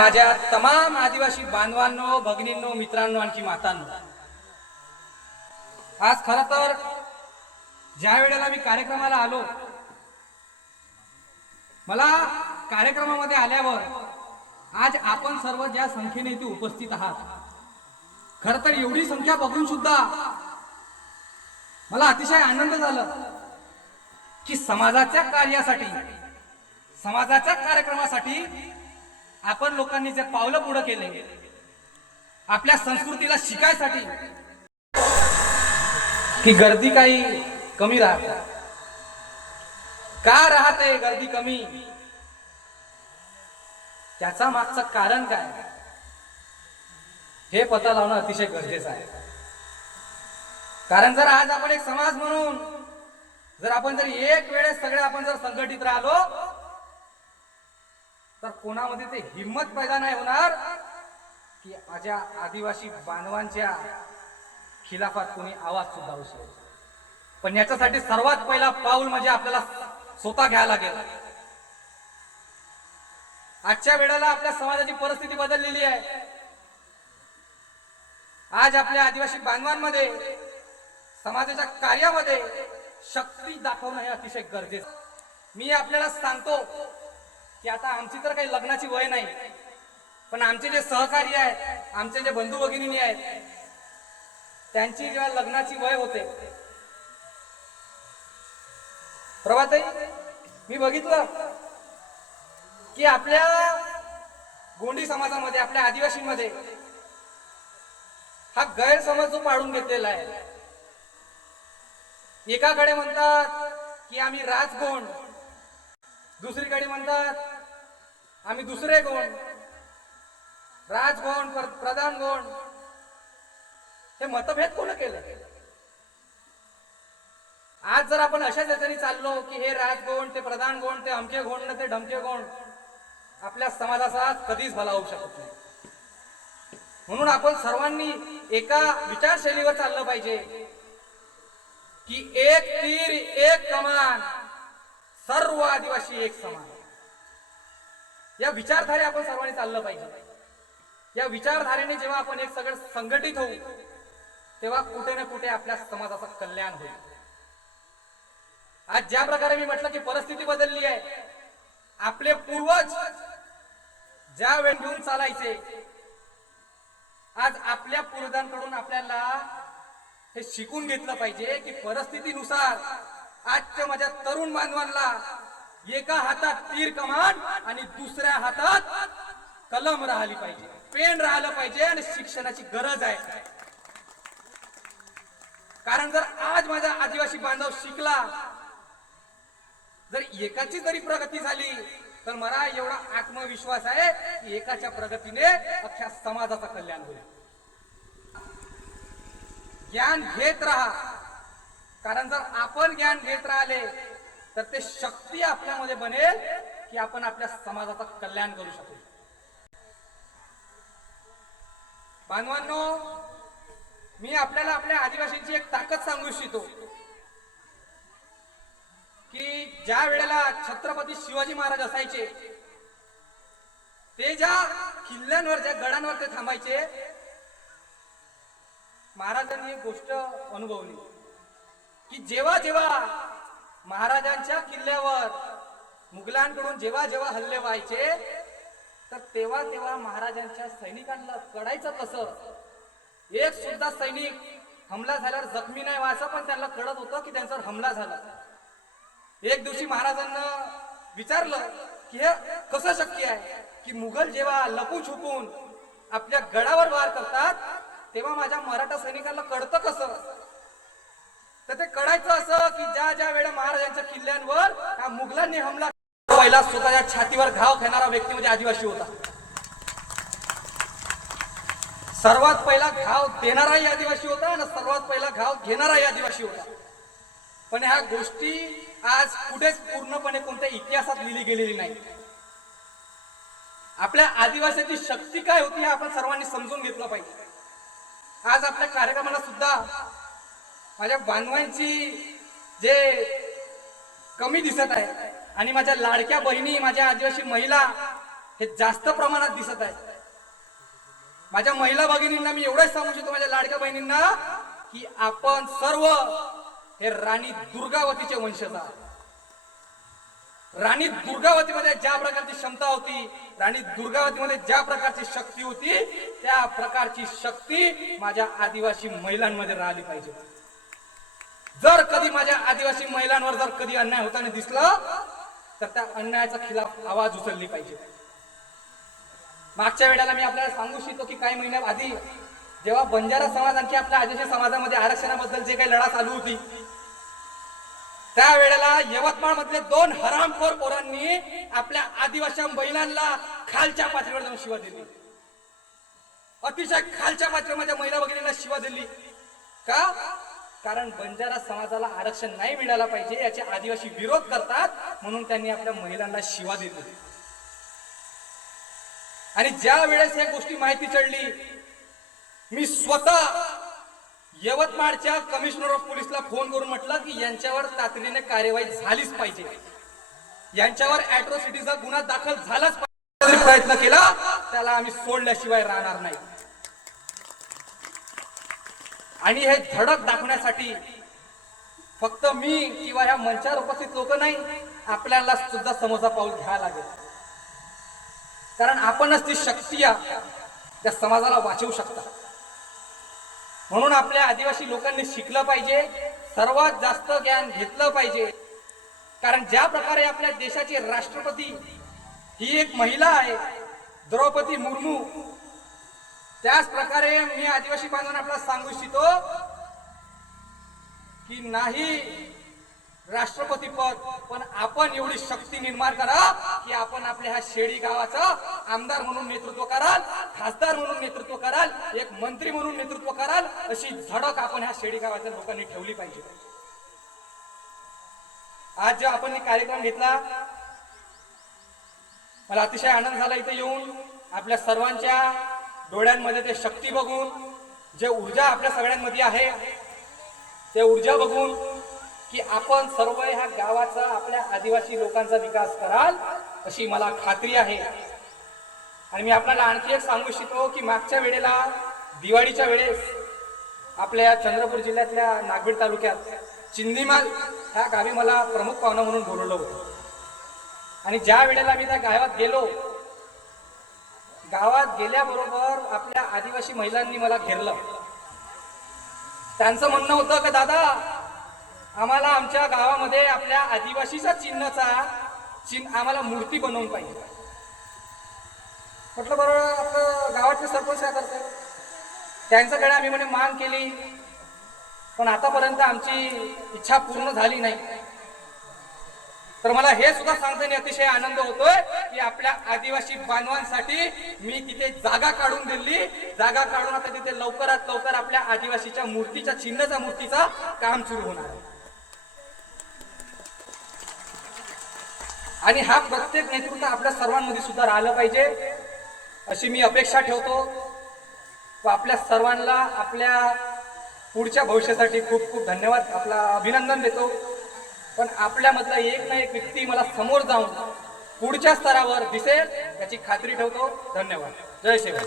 माझ्या तमाम आदिवासी बांधवांनो, भगिनींनो, मित्रांनो, आणखी मातांनो, आज खरं तर ज्या वेळेला मी कार्यक्रमाला आलो, मला कार्यक्रमामध्ये आल्यावर आज आपण सर्व ज्या संख्येने इथे उपस्थित आहात, खरं तर एवढी संख्या बघून सुद्धा मला अतिशय आनंद झाला की समाजाच्या कार्यासाठी, समाजाच्या कार्यक्रमासाठी आपण लोकांनी जे पावलं पुढे केले, आपल्या संस्कृतीला शिकायसाठी, की गर्दी काही कमी राहते. का राहते गर्दी कमी? त्याचा मागचं कारण काय हे पता लावणं अतिशय गरजेचं आहे. कारण जर आज आपण एक समाज म्हणून जर आपण जर एक वेळेस सगळे आपण जर संघटित राहिलो, तर कोणामध्ये ते हिम्मत पैदा नाही होणार की माझ्या आदिवासी बांधवांच्या खिलाफात कोणी आवाज सुद्धा उचलेल. पण याच्यासाठी सर्वात पहिला पाऊल म्हणजे आपल्याला स्वतः घ्यायला लागेल. आजच्या वेळेला आपल्या समाजाची परिस्थिती बदललेली आहे. आज आपल्या आदिवासी बांधवांमध्ये समाजाच्या कार्यामध्ये शक्ती दाखवणं हे अतिशय गरजेचं. मी आपल्याला सांगतो की आता आमची तर काही लग्नाची वय नाही, पण आमचे जे सहकारी आहेत, आमचे जे बंधू भगिनी आहेत, त्यांची जेव्हा लग्नाची वय होते, प्रभाताई, मी बघितलं की आपल्या गोंडी समाजामध्ये, आपल्या आदिवासींमध्ये हा गैरसमज जो पाडून घेतलेला आहे. एकाकडे म्हणतात की आम्ही राजगोंड, दुसरीकडे म्हणतात आम्ही दुसरे गोंड, राजगोंड, प्रधान गोंड. हे मतभेद कोण केले? आज जर आपण अशाच याच्याने चाललो की हे राजगोंड, ते प्रधान गोंड, ते अमके गोंड, ते ढमके गोंड, आपल्या समाजाचा कधीच भला होऊ शकत नाही. म्हणून आपण सर्वांनी एका विचारशैलीवर चाललं पाहिजे की एक तीर एक कमान, सर्व आदिवासी एक समान. या विचारधारे आपण सर्वांनी चाललं पाहिजे. या विचारधारेने जेव्हा आपण एक सगळं संघटित होऊ, तेव्हा कुठे ना कुठे आपल्या समाजाचं कल्याण होईल. आज ज्या प्रकारे मी म्हटलं की परिस्थिती बदलली आहे, आपले पूर्वज ज्या वेळ घेऊन चालायचे, आज आपल्या पूर्वजांकडून आपल्याला हे शिकून घेतलं पाहिजे की परिस्थितीनुसार आजच्या माझ्या तरुण बांधवांना एका हातात तीर कमान आणि दुसऱ्या हातात कलम राहिली पाहिजे, पेन राहिलं पाहिजे, आणि शिक्षणाची गरज आहे. कारण जर आज माझा आदिवासी बांधव शिकला, जर एकाची जरी प्रगती झाली, तर मला एवढा आत्मविश्वास आहे की एकाच्या प्रगतीने अख्ख्या समाजाचं कल्याण होईल. ज्ञान घेत राहा, कारण जर आपण ज्ञान घेत राहिले तर ते शक्ती आपल्यामध्ये बनेल की आपण आपल्या समाजाचं कल्याण करू शकू. बांधवांनो, मी आपल्याला आपल्या आदिवासींची एक ताकद सांगू इच्छितो की ज्या वेळेला छत्रपती शिवाजी महाराज असायचे, ते ज्या किल्ल्यांवर, ज्या गडांवर ते थांबायचे, महाराजांनी एक गोष्ट अनुभवली की जेव्हा जेव्हा महाराजांच्या किल्ल्यावर मुघलांकडून जेव्हा जेव्हा हल्ले व्हायचे, तर तेव्हा तेव्हा महाराजांच्या सैनिकांना कळायचं कसं? एक सुद्धा सैनिक हमला झाल्यावर जखमी नाही व्हायचा, पण त्यांना कळत होतं की त्यांच्यावर हमला झाला. एक दिवशी महाराजांना विचारलं की हे कसं शक्य आहे की मुघल जेव्हा लपून छुपून आपल्या गडावर वार करतात, तेव्हा माझ्या मराठा सैनिकांना कळतं कसं? तर ते कळायचं असं की ज्या ज्या वेळेला महाराजांच्या किल्ल्यांवर हा मुघलांनी हमला, पहिला स्वतःच्या छातीवर घाव घेणारा व्यक्ती म्हणजे आदिवासी होता. सर्वात पहिला घाव देणाराही आदिवासी होता आणि सर्वात पहिला घाव घेणाराही आदिवासी होता. पण ह्या गोष्टी आज कुठेच पूर्णपणे कोणत्या इतिहासात लिहिली गेलेली नाही. आपल्या आदिवासीची शक्ती काय होती हे आपण सर्वांनी समजून घेतलं पाहिजे. आज आपल्या कार्यक्रमाला सुद्धा माझ्या बांधवांची जे कमी दिसत आहे आणि माझ्या लाडक्या बहिणी, माझ्या आदिवासी महिला हे जास्त प्रमाणात दिसत आहे. माझ्या महिला भगिनींना मी एवढंच सांगू इच्छितो, माझ्या लाडक्या बहिणींना, की आपण सर्व हे राणी दुर्गावतीचे वंशज आहात. राणी दुर्गावतीमध्ये ज्या प्रकारची क्षमता होती, राणी दुर्गावतीमध्ये ज्या प्रकारची शक्ती होती, त्या प्रकारची शक्ती माझ्या आदिवासी महिलांमध्ये राहिली पाहिजे. जर कधी माझ्या आदिवासी महिलांवर जर कधी अन्याय होताना दिसला तर त्या अन्यायाचा खिलाफ आवाज उचलली पाहिजे. मागच्या वेळेला मी आपल्याला सांगू इच्छितो की काही महिन्या आधी जेव्हा बंजारा समाज आणखी आपल्या आदिवासी समाजामध्ये आरक्षणाबद्दल जे काही लढा चालू होती, त्यावेळेला यवतमाळ मधले 2 हरामखोर पोरांनी आपल्या आदिवासी महिलांना खालच्या पातळीवर जाऊन शिवा दिली. अतिशय खालच्या पातळीवर माझ्या महिला भगिनींना शिवा दिली. का? कारण बंजारा समाजाला आरक्षण नाही मिळाला पाहिजे याचे आदिवासी विरोध करतात, म्हणून त्यांनी आपल्या महिलांना शिवा दिली. आणि ज्या वेळेस या गोष्टी माहिती चढली, मी स्वतः यवतमाळच्या कमिशनर ऑफ पोलीसला फोन करून म्हटलं की यांच्यावर तातडीने कार्यवाही झालीच पाहिजे, यांच्यावर ऍट्रॉसिटीचा गुन्हा दाखल झालाच पाहिजे. प्रयत्न केला त्याला आम्ही सोडल्याशिवाय राहणार नाही. आणि हे धडक दाखवण्यासाठी फक्त मी किंवा या मंचावर उपस्थित लोक नाही, आपल्याला सुद्धा समोरचा पाऊल घ्यायला लागेल. कारण आपणच ती शक्ती त्या समाजाला वाचवू शकता. म्हणून आपल्या आदिवासी लोकांनी शिकलं पाहिजे, सर्वात जास्त ज्ञान घेतलं पाहिजे. कारण ज्या प्रकारे आपल्या देशाचे राष्ट्रपती ही एक महिला आहे, द्रौपदी मुर्मू, त्याच प्रकारे मी आदिवासी बांधवांना आपल्याला सांगू इच्छितो की नाही राष्ट्रपती पद, पण आपण एवढी शक्ती निर्माण करा की आपण आपल्या ह्या शेडी गावाचा आमदार म्हणून नेतृत्व कराल, खासदार म्हणून नेतृत्व कराल, एक मंत्री म्हणून नेतृत्व कराल, अशी धडक आपण ह्या शेडी गावाच्या लोकांनी ठेवली पाहिजे. आज जो आपण कार्यक्रम घेतला, मला अतिशय आनंद झाला इथे येऊन. आपल्या सर्वांच्या डोळ्यांमध्ये ते शक्ती बघून, जे ऊर्जा आपल्या सगळ्यांमध्ये आहे, ते ऊर्जा बघून की आपण सर्व ह्या गावाचा, आपल्या आदिवासी लोकांचा विकास कराल अशी मला खात्री आहे. आणि मी आपल्याला आणखी एक सांगू इच्छितो की मागच्या वेळेला दिवाळीच्या वेळेस आपल्या चंद्रपूर जिल्ह्यातल्या नागभीड तालुक्यात चिंदीमाल ह्या गावी मला प्रमुख पाहुणा म्हणून बोलवलं होतं. आणि ज्या वेळेला मी त्या गावात गेलो, गावात गेल्याबरोबर आपल्या आदिवासी महिलांनी मला घेरलं. त्यांचं म्हणणं होतं की दादा, आम्हाला आमच्या गावामध्ये आपल्या आदिवासीचा चिन्हाचा आम्हाला मूर्ती बनवून पाहिजे. म्हटलं बरं, आपलं गावाचे सरपंच काय करतात? त्यांच्याकडे आम्ही म्हणे मागणी केली, पण आतापर्यंत आमची इच्छा पूर्ण झाली नाही. तर मला हे सुद्धा सांगताना अतिशय आनंद होतोय की आपल्या आदिवासी बांधवांसाठी मी तिथे जागा काढून दिली. जागा काढून आता तिथे लवकरात लवकर आपल्या आदिवासीच्या मूर्तीच्या मूर्तीचा काम सुरू होणार आहे. आणि हा प्रत्येक नेतृत्व आपल्या सर्वांमध्ये सुद्धा राहिलं पाहिजे अशी मी अपेक्षा ठेवतो. व आपल्या सर्वांना आपल्या पुढच्या भविष्यासाठी खूप खूप धन्यवाद, आपला अभिनंदन देतो. पण आपल्यामधला एक ना एक व्यक्ती मला समोर जाऊन पुढच्या स्तरावर दिसेल याची खात्री ठेवतो. धन्यवाद. जय शिवराय.